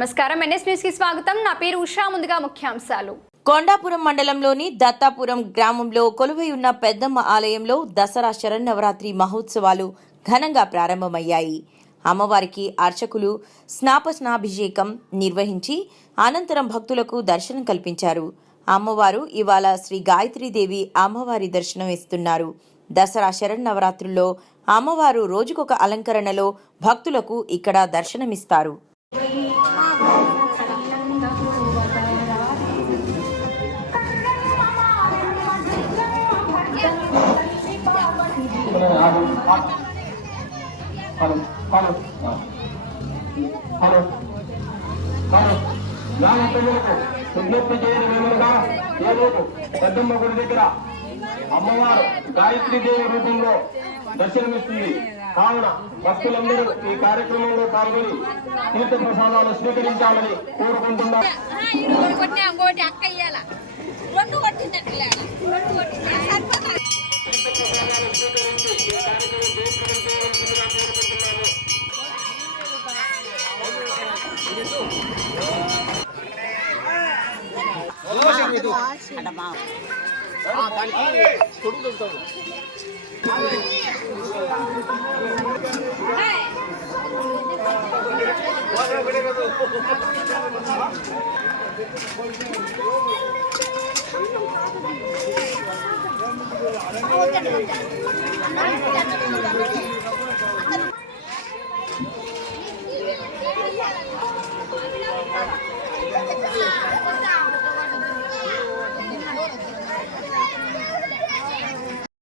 నమస్కారం NS news కి స్వాగతం నా పేరు ఉషా ముందుగా ముఖ్యాంశాలు కొండాపురం మండలంలోని దత్తాపురం గ్రామంలో కొలువై ఉన్న పెద్దమ్మ ఆలయంలో దసరా శరన్నవరాత్రి మహోత్సవాలు ఘనంగా ప్రారంభమయ్యాయి. అమ్మవారికి అర్చకులు స్నాపస్నాభిషేకం నిర్వహించి అనంతరం భక్తులకు దర్శనం కల్పించారు. అమ్మవారు ఇవాళ శ్రీ గాయత్రీదేవి అమ్మవారి దర్శనం ఇస్తున్నారు. దసరా శరన్నవరాత్రుల్లో అమ్మవారు రోజుకొక అలంకరణలో భక్తులకు ఇక్కడ దర్శనమిస్తారు. విజ్ఞప్తి చేయడమేమనగా ఈ రోజు పెద్దమ్మ గుడి దగ్గర అమ్మవారు గాయత్రీదేవి రూపంలో దర్శనమిస్తుంది. కావున భక్తులందరూ ఈ కార్యక్రమంలో పాల్గొని తీర్థ ప్రసాదాలు స్వీకరించాలని కోరుకుంటున్నారు. Anak